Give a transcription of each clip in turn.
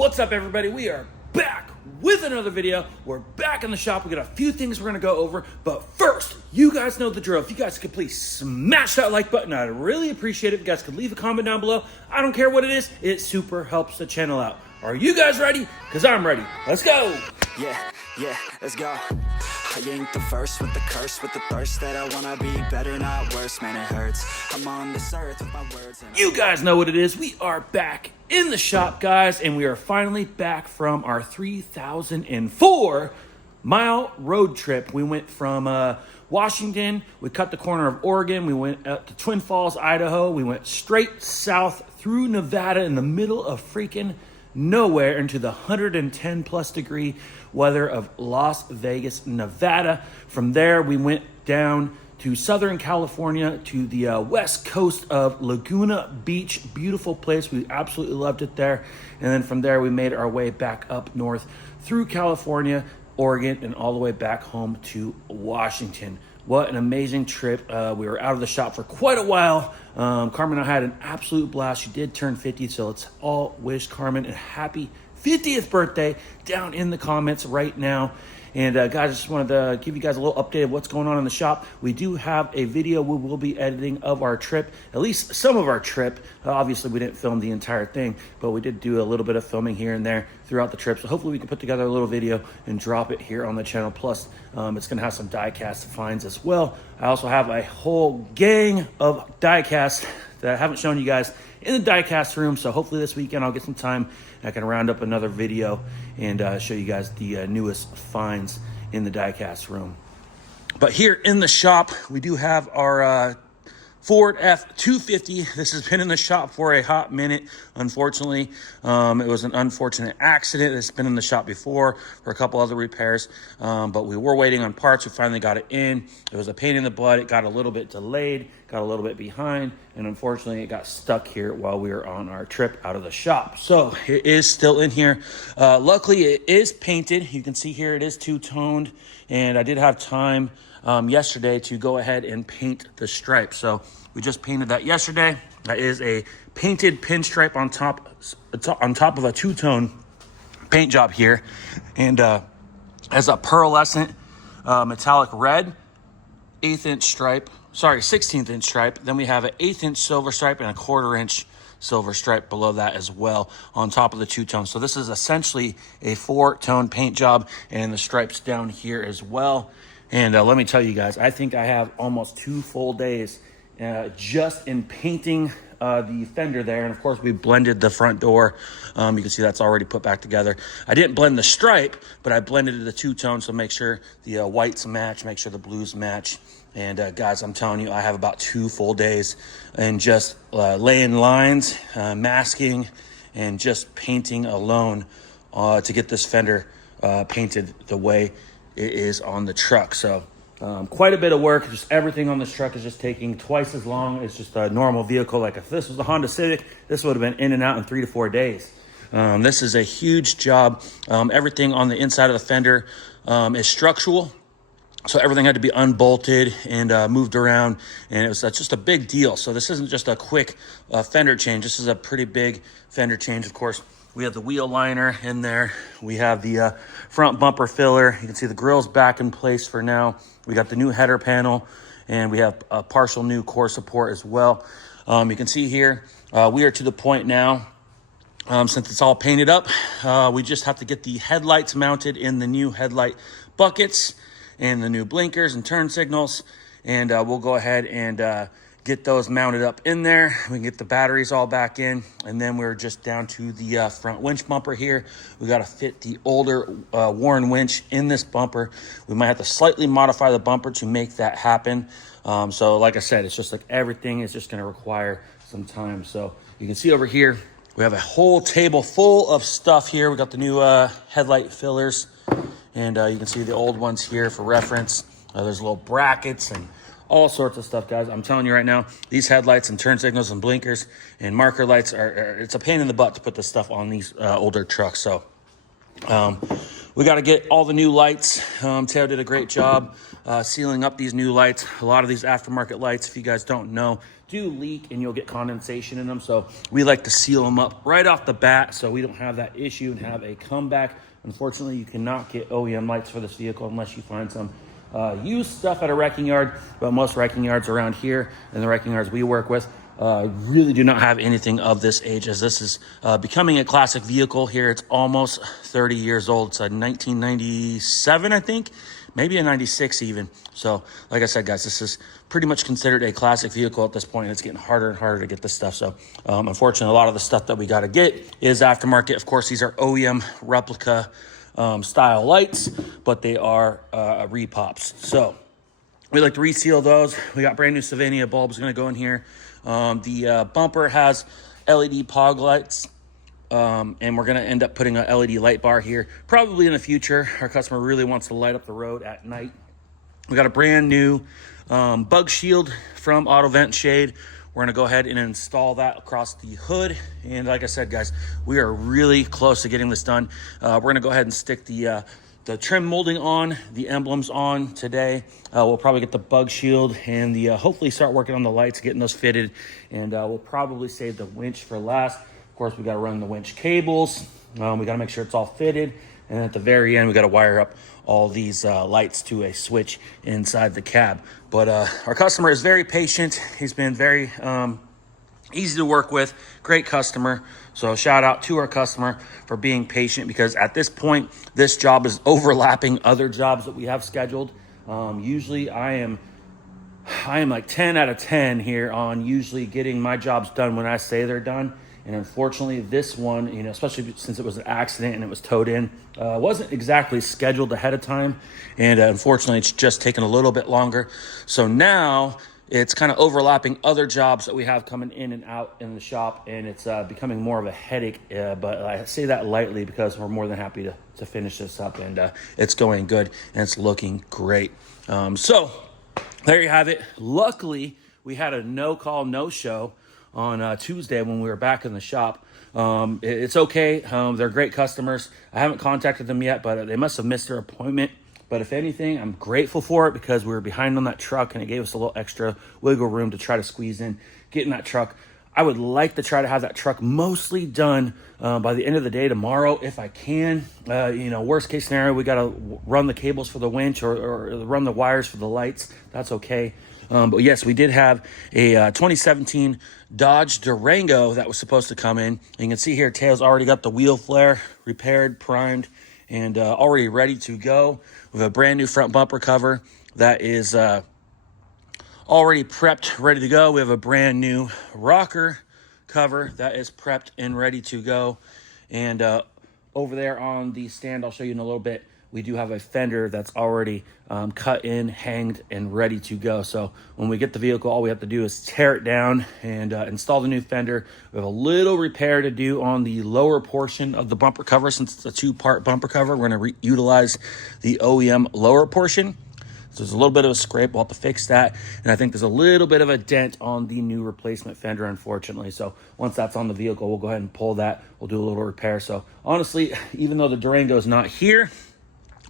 What's up, everybody? We are back with another video. We're back in the shop. We got a few things we're gonna go over, but first, you guys know the drill. If you guys could please smash that like button, I'd really appreciate it. If you guys could leave a comment down below. I don't care what it is, it super helps the channel out. Are you guys ready? Because I'm ready. Let's go. Yeah, let's go. I ain't the first with the curse, with the thirst that I wanna be better, not worse. Man, it hurts. I'm on this earth with my words. You guys know what it is. We are back in the shop, guys, and we are finally back from our 3,004 mile road trip. We went from Washington, we cut the corner of Oregon, we went up to Twin Falls, Idaho, we went straight south through Nevada in the middle of freaking nowhere into the 110 plus degree weather of Las Vegas, Nevada. From there, we went down to Southern California to the west coast of Laguna Beach. Beautiful place. We absolutely loved it there. And then from there, we made our way back up north through California, Oregon, and all the way back home to Washington. What an amazing trip. We were out of the shop for quite a while. Karmen and I had an absolute blast. She did turn 50, so let's all wish Karmen a happy 50th birthday down in the comments right now. And guys, I just wanted to give you guys a little update of what's going on in the shop. We do have a video we will be editing of our trip, at least some of our trip. Obviously, we didn't film the entire thing, but we did do a little bit of filming here and there throughout the trip. So hopefully we can put together a little video and drop it here on the channel. Plus, it's going to have some diecast finds as well. I also have a whole gang of diecast that I haven't shown you guys in the diecast room. So hopefully this weekend I'll get some time and I can round up another video and show you guys the newest finds in the diecast room. But here in the shop, we do have our Ford F-250. This has been in the shop for a hot minute. Unfortunately, it was an unfortunate accident. It's been in the shop before for a couple other repairs, but we were waiting on parts. We finally got it in. It was a pain in the butt. It got a little bit delayed, got a little bit behind, and unfortunately, it got stuck here while we were on our trip out of the shop. So it is still in here. Luckily, it is painted. You can see here it is two-toned, and I did have time yesterday to go ahead and paint the stripe. So we just painted that yesterday. That is a painted pinstripe on top of a two-tone paint job here, and as a pearlescent metallic red 16th inch stripe. Then we have an 1/8 inch silver stripe and a 1/4 inch silver stripe below that as well on top of the two-tone. So this is essentially a 4-tone paint job, and the stripes down here as well. And let me tell you guys, I think I have almost 2 full days just in painting the fender there. And of course, we blended the front door. You can see that's already put back together. I didn't blend the stripe, but I blended the two-tone, so make sure the whites match, make sure the blues match. And guys, I'm telling you, I have about 2 full days and just laying lines, masking, and just painting alone to get this fender painted the way it is on the truck. So quite a bit of work. Just everything on this truck is just taking twice as long as just a normal vehicle. Like if this was the Honda Civic, this would have been in and out in 3 to 4 days. This is a huge job. Everything on the inside of the fender is structural. So everything had to be unbolted and moved around, and it was just a big deal. So this isn't just a quick fender change. This is a pretty big fender change. Of course, we have the wheel liner in there. We have the front bumper filler. You can see the grill's back in place for now. We got the new header panel, and we have a partial new core support as well. You can see here, we are to the point now, since it's all painted up, we just have to get the headlights mounted in the new headlight buckets and the new blinkers and turn signals. And we'll go ahead and get those mounted up in there. We can get the batteries all back in, and then we're just down to the front winch bumper here. We got to fit the older worn winch in this bumper. We might have to slightly modify the bumper to make that happen. So like I said, it's just like everything is just going to require some time. So you can see over here, we have a whole table full of stuff here. We got the new headlight fillers, and you can see the old ones here for reference. There's little brackets and all sorts of stuff, guys. I'm telling you right now, these headlights and turn signals and blinkers and marker lights it's a pain in the butt to put this stuff on these older trucks. So we got to get all the new lights. Taylor did a great job sealing up these new lights. A lot of these aftermarket lights, if you guys don't know, do leak and you'll get condensation in them. So we like to seal them up right off the bat so we don't have that issue and have a comeback. Unfortunately, you cannot get OEM lights for this vehicle unless you find some used stuff at a wrecking yard. But most wrecking yards around here and the wrecking yards we work with really do not have anything of this age, as this is becoming a classic vehicle here. It's almost 30 years old. It's a 1997, I think. Maybe a 96 even. So like I said, guys, this is pretty much considered a classic vehicle at this point. It's getting harder and harder to get this stuff. So unfortunately, a lot of the stuff that we got to get is aftermarket. Of course, these are OEM replica style lights, but they are repops. So we like to reseal those. We got brand new Sylvania bulbs going to go in here. The bumper has LED POG lights. And we're going to end up putting a LED light bar here probably in the future. Our customer really wants to light up the road at night. We got a brand new bug shield from Auto Vent Shade. We're going to go ahead and install that across the hood. And like I said, guys, we are really close to getting this done. We're going to go ahead and stick the trim molding on, the emblems on today. We'll probably get the bug shield and the hopefully start working on the lights, getting those fitted. And we'll probably save the winch for last. Of course, we got to run the winch cables. We got to make sure it's all fitted. And at the very end, we got to wire up all these lights to a switch inside the cab. But our customer is very patient. He's been very easy to work with. Great customer. So shout out to our customer for being patient, because at this point, this job is overlapping other jobs that we have scheduled. Usually I am like 10 out of 10 here on usually getting my jobs done when I say they're done. And unfortunately, this one, you know, especially since it was an accident and it was towed in, wasn't exactly scheduled ahead of time. And unfortunately, it's just taken a little bit longer. So now it's kind of overlapping other jobs that we have coming in and out in the shop. And it's becoming more of a headache. But I say that lightly because we're more than happy to finish this up. And it's going good and it's looking great. So there you have it. Luckily, we had a no-call, no-show on Tuesday when we were back in the shop. It's okay. They're great customers. I haven't contacted them yet, but they must have missed their appointment. But if anything, I'm grateful for it because we were behind on that truck and it gave us a little extra wiggle room to try to squeeze in, get in that truck. I would like to try to have that truck mostly done by the end of the day tomorrow if I can. Worst case scenario, we got to run the cables for the winch or run the wires for the lights. That's okay. But yes, we did have a 2017 Dodge Durango that was supposed to come in. And you can see here, Tail's already got the wheel flare repaired, primed, and already ready to go. We have a brand new front bumper cover that is already prepped, ready to go. We have a brand new rocker cover that is prepped and ready to go. And over there on the stand, I'll show you in a little bit, we do have a fender that's already cut in, hanged, and ready to go. So when we get the vehicle, all we have to do is tear it down and install the new fender. We have a little repair to do on the lower portion of the bumper cover. Since it's a two-part bumper cover, we're going to utilize the OEM lower portion. So there's a little bit of a scrape. We'll have to fix that. And I think there's a little bit of a dent on the new replacement fender, unfortunately. So once that's on the vehicle, we'll go ahead and pull that. We'll do a little repair. So honestly, even though the Durango is not here,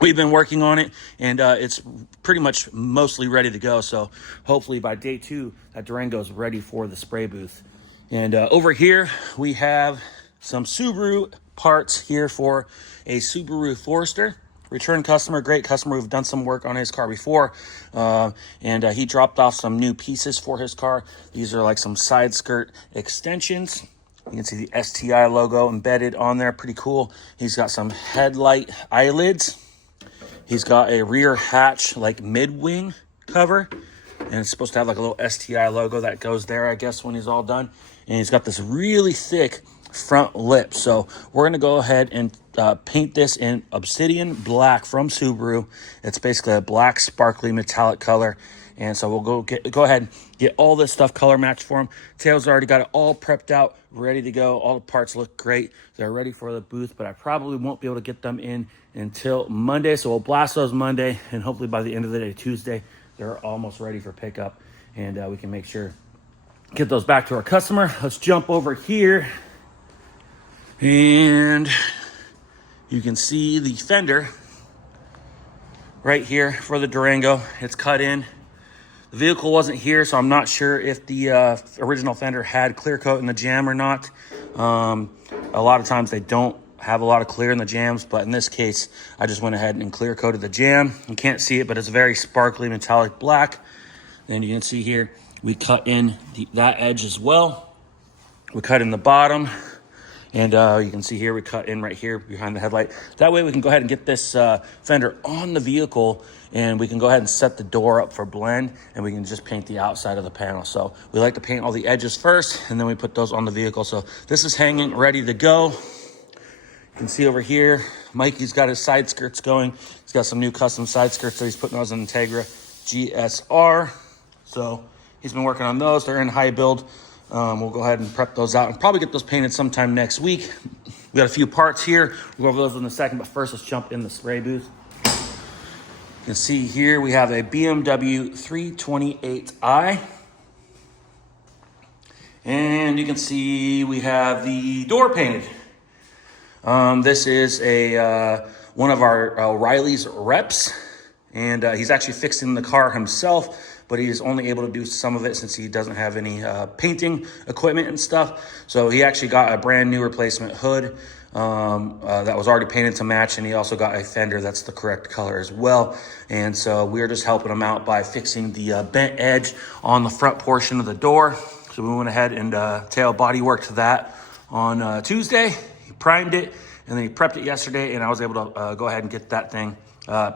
we've been working on it, and it's pretty much mostly ready to go. So hopefully by day 2, that Durango is ready for the spray booth. And over here, we have some Subaru parts here for a Subaru Forester. Return customer, great customer. We've done some work on his car before, and he dropped off some new pieces for his car. These are like some side skirt extensions. You can see the STI logo embedded on there. Pretty cool. He's got some headlight eyelids. He's got a rear hatch, like mid-wing cover. And it's supposed to have like a little STI logo that goes there, I guess, when he's all done. And he's got this really thick front lip. So we're going to go ahead and paint this in Obsidian Black from Subaru. It's basically a black, sparkly, metallic color. And so we'll go ahead and get all this stuff color matched for him. Tail's already got it all prepped out, ready to go. All the parts look great. They're ready for the booth, but I probably won't be able to get them in until Monday. So we'll blast those Monday, and hopefully by the end of the day, Tuesday, they're almost ready for pickup. And we can make sure, get those back to our customer. Let's jump over here and you can see the fender right here for the Durango. It's cut in. The vehicle wasn't here, so I'm not sure if the original fender had clear coat in the jam or not. A lot of times they don't have a lot of clear in the jams, but in this case, I just went ahead and clear coated the jam. You can't see it, but it's very sparkly metallic black. Then you can see here, we cut in that edge as well. We cut in the bottom. And you can see here, we cut in right here behind the headlight. That way we can go ahead and get this fender on the vehicle, and we can go ahead and set the door up for blend, and we can just paint the outside of the panel. So we like to paint all the edges first, and then we put those on the vehicle. So this is hanging ready to go. You can see over here, Mikey's got his side skirts going. He's got some new custom side skirts that he's putting those on Integra GSR. So he's been working on those. They're in high build. We'll go ahead and prep those out and probably get those painted sometime next week. We got a few parts here. We'll go over those in a second, but first let's jump in the spray booth. You can see here we have a BMW 328i. And you can see we have the door painted. This is one of our O'Reilly's reps, and he's actually fixing the car himself, but he's only able to do some of it since he doesn't have any painting equipment and stuff. So he actually got a brand new replacement hood that was already painted to match, and he also got a fender that's the correct color as well. And so we're just helping him out by fixing the bent edge on the front portion of the door. So we went ahead and tail bodyworked that on Tuesday. He primed it, and then he prepped it yesterday, and I was able to go ahead and get that thing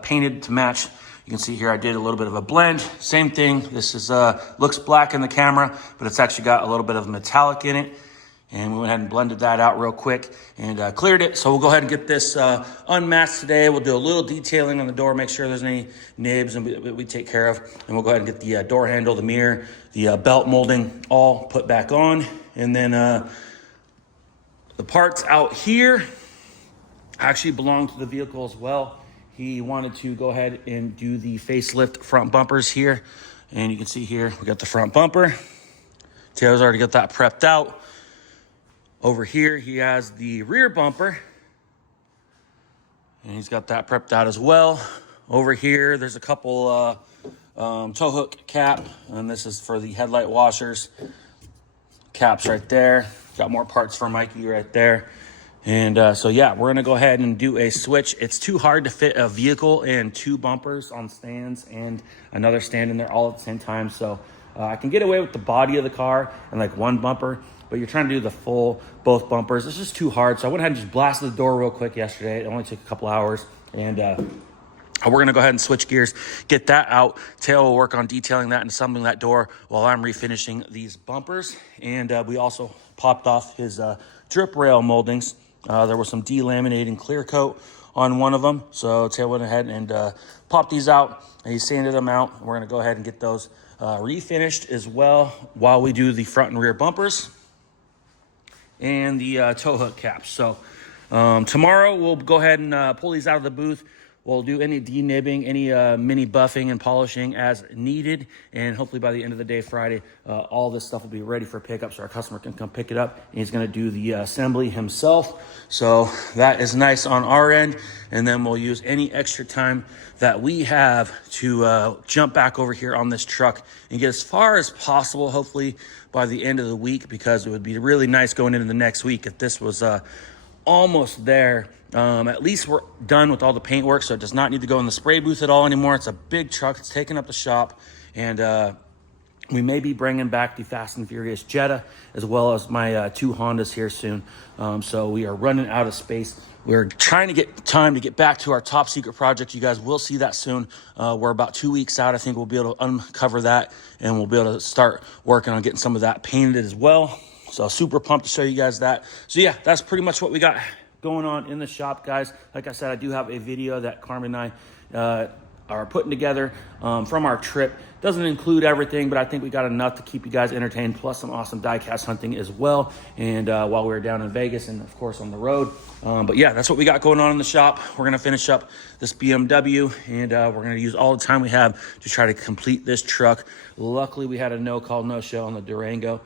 painted to match. You can see here I did a little bit of a blend. Same thing. This is looks black in the camera, but it's actually got a little bit of metallic in it. And we went ahead and blended that out real quick and cleared it. So we'll go ahead and get this unmasked today. We'll do a little detailing on the door, make sure there's any nibs and we take care of. And we'll go ahead and get the door handle, the mirror, the belt molding all put back on. And then the parts out here actually belong to the vehicle as well. He wanted to go ahead and do the facelift front bumpers here. And you can see here, we got the front bumper. Taylor's already got that prepped out. Over here, he has the rear bumper. And he's got that prepped out as well. Over here, there's a couple tow hook cap. And this is for the headlight washers. Caps right there. Got more parts for Mikey right there. And so, yeah, we're going to go ahead and do a switch. It's too hard to fit a vehicle and two bumpers on stands and another stand in there all at the same time. So I can get away with the body of the car and like one bumper, but you're trying to do the full, both bumpers. It's just too hard. So I went ahead and just blasted the door real quick yesterday. It only took a couple hours. And we're going to go ahead and switch gears, get that out. Tail will work on detailing that and assembling that door while I'm refinishing these bumpers. And we also popped off his drip rail moldings. There was some delaminating clear coat on one of them. So Taylor went ahead and popped these out, and he sanded them out. We're going to go ahead and get those refinished as well while we do the front and rear bumpers and the tow hook caps. So tomorrow we'll go ahead and pull these out of the booth. We'll do any denibbing, any mini buffing and polishing as needed. And hopefully by the end of the day, Friday, all this stuff will be ready for pickup so our customer can come pick it up. And he's going to do the assembly himself. So that is nice on our end. And then we'll use any extra time that we have to jump back over here on this truck and get as far as possible, hopefully by the end of the week, because it would be really nice going into the next week if this was almost there. At least we're done with all the paint work, so it does not need to go in the spray booth at all anymore. It's a big truck. It's taking up the shop. And we may be bringing back the Fast and Furious Jetta, as well as my two Hondas here soon. So we are running out of space. We're trying to get time to get back to our top secret project. You guys will see that soon. We're about 2 weeks out. I think we'll be able to uncover that, and we'll be able to start working on getting some of that painted as well. So super pumped to show you guys that. So yeah, that's pretty much what we got going on in the shop, guys. Like I said, I do have a video that Karmen and I are putting together from our trip Doesn't include everything, but I think we got enough to keep you guys entertained, plus some awesome diecast hunting as well. And while we were down in Vegas and of course on the road. But yeah, that's what we got going on in the shop. We're gonna finish up this BMW, and we're gonna use all the time we have to try to complete this truck. Luckily, we had a no call, no show on the Durango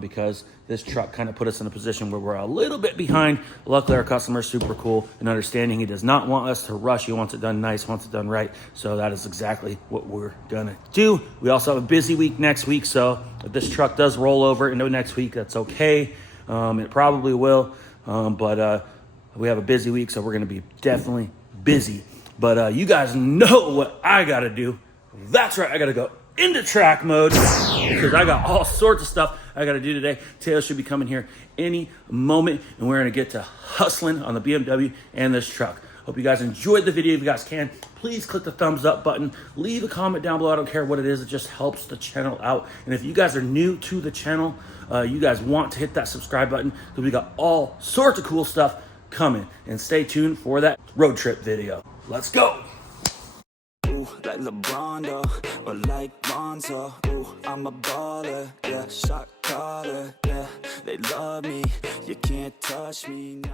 because this truck kind of put us in a position where we're a little bit behind. Luckily, our customer is super cool and understanding. He does not want us to rush. He wants it done nice, wants it done right. So that is exactly what we're gonna do. We also have a busy week next week, so if this truck does roll over into next week, that's okay. It probably will, but we have a busy week, so we're gonna be definitely busy. But you guys know what I gotta do. That's right, I gotta go into track mode because I got all sorts of stuff I gotta do today. Taylor should be coming here any moment, and we're gonna get to hustling on the BMW and this truck. Hope you guys enjoyed the video. If you guys can, please click the thumbs up button. Leave a comment down below. I don't care what it is. It just helps the channel out. And if you guys are new to the channel, you guys want to hit that subscribe button because we got all sorts of cool stuff coming. And stay tuned for that road trip video. Let's go. Ooh, like LeBron, though, or like Lonzo. Ooh, I'm a baller, yeah, shot caller, yeah. They love me, you can't touch me now.